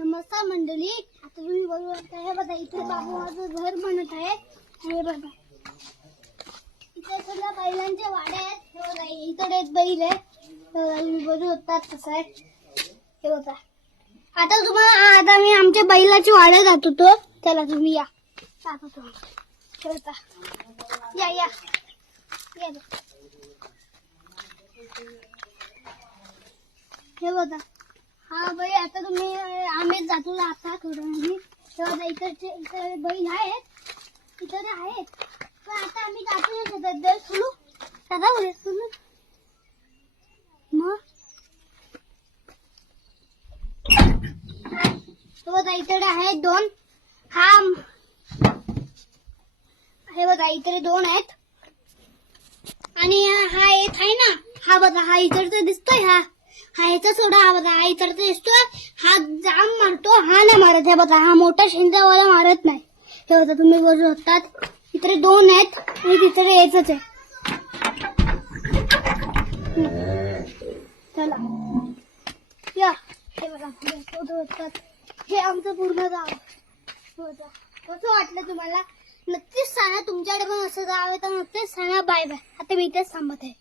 नमस्कार मंडळी, आता तुम्ही बघू शकता हे बघा इथे बाबू माझं घर बनत आहे. हे बघा इथे सगळ्या बैलांचे वाडे आहेत. हे बघा इकडे एक बैल आहे. तुम्ही बघू शकता कसं आहे. हे बघा आता मी आमच्या बैलाची वाडे जात होतो. चला तुम्ही या जात होतो. हे बघा या या या हे बघा हा बाई आता तुम्ही आम्ही जातो आता थोडं नाही तेव्हा इकडे बैल आहेत इकडे आहेत पण आता आम्ही जातो ना सध्या सुरू दादा बोले सुरू मग हे बघा इकडे आहेत दोन हे बघा इकडे दोन आहेत आणि हा एक आहे ना हा बघा हा इकडचा दिसतोय हा ह्याचा सोडा हा बघा हा इकडचा दिसतोय हा जाम मारतो हा नाही मारत. हे बघा हा मोठा शेंद्यावाला मारत नाही. हे बघा तुम्ही बघू शकतात इकडे दोन आहेत आणि तिकडे यायचंच आहे. चला या हे बघा बघू शकतात हे आमचं पूर्ण गाव. कसं वाटलं तुम्हाला नक्कीच सांगा. तुमच्याकडे पण असं गाव आहे तर नक्कीच सांगा. Bye bye. आता मी इथेच थांबत आहे.